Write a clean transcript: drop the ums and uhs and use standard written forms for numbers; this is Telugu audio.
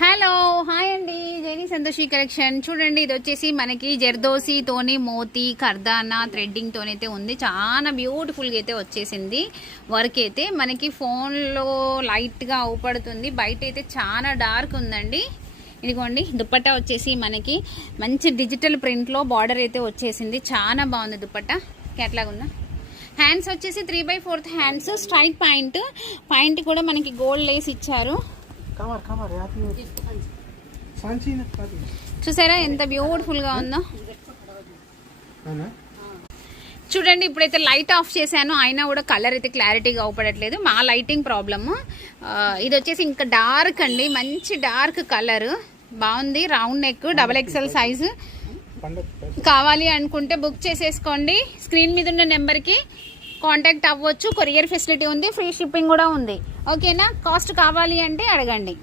హలో హాయ్ అండి, జైని సంతోషి కలెక్షన్. చూడండి, ఇది వచ్చేసి మనకి జర్దోసీతోని మోతీ కర్దానా థ్రెడ్డింగ్ తోనైతే ఉంది. చాలా బ్యూటిఫుల్గా అయితే వచ్చేసింది. వర్క్ అయితే మనకి ఫోన్లో లైట్గా అవుపడుతుంది, బయట అయితే చాలా డార్క్ ఉందండి. ఇదిగోండి, దుపట్టా వచ్చేసి మనకి మంచి డిజిటల్ ప్రింట్లో బార్డర్ అయితే వచ్చేసింది. చాలా బాగుంది దుపట్టా, కేటలాగ్ ఉందా. హ్యాండ్స్ వచ్చేసి 3/4 హ్యాండ్స్, స్ట్రైట్ పాయింట్ కూడా మనకి గోల్డ్ లేస్ ఇచ్చారు. చూసారా ఎంత బ్యూటిఫుల్ గా ఉందో. చూడండి, ఇప్పుడైతే లైట్ ఆఫ్ చేశాను, అయినా కూడా కలర్ అయితే క్లారిటీగా అవుపడట్లేదు. మా లైటింగ్ ప్రాబ్లము. ఇది వచ్చేసి ఇంకా డార్క్ అండి, మంచి డార్క్ కలర్, బాగుంది. Round neck, XXL size. కావాలి అనుకుంటే బుక్ చేసేసుకోండి. స్క్రీన్ మీద ఉన్న నెంబర్కి కాంటాక్ట్ అవ్వచ్చు. కొరియర్ ఫెసిలిటీ ఉంది, ఫ్రీ షిప్పింగ్ కూడా ఉంది. ఓకేనా? కాస్ట్ కావాలి అంటే అడగండి.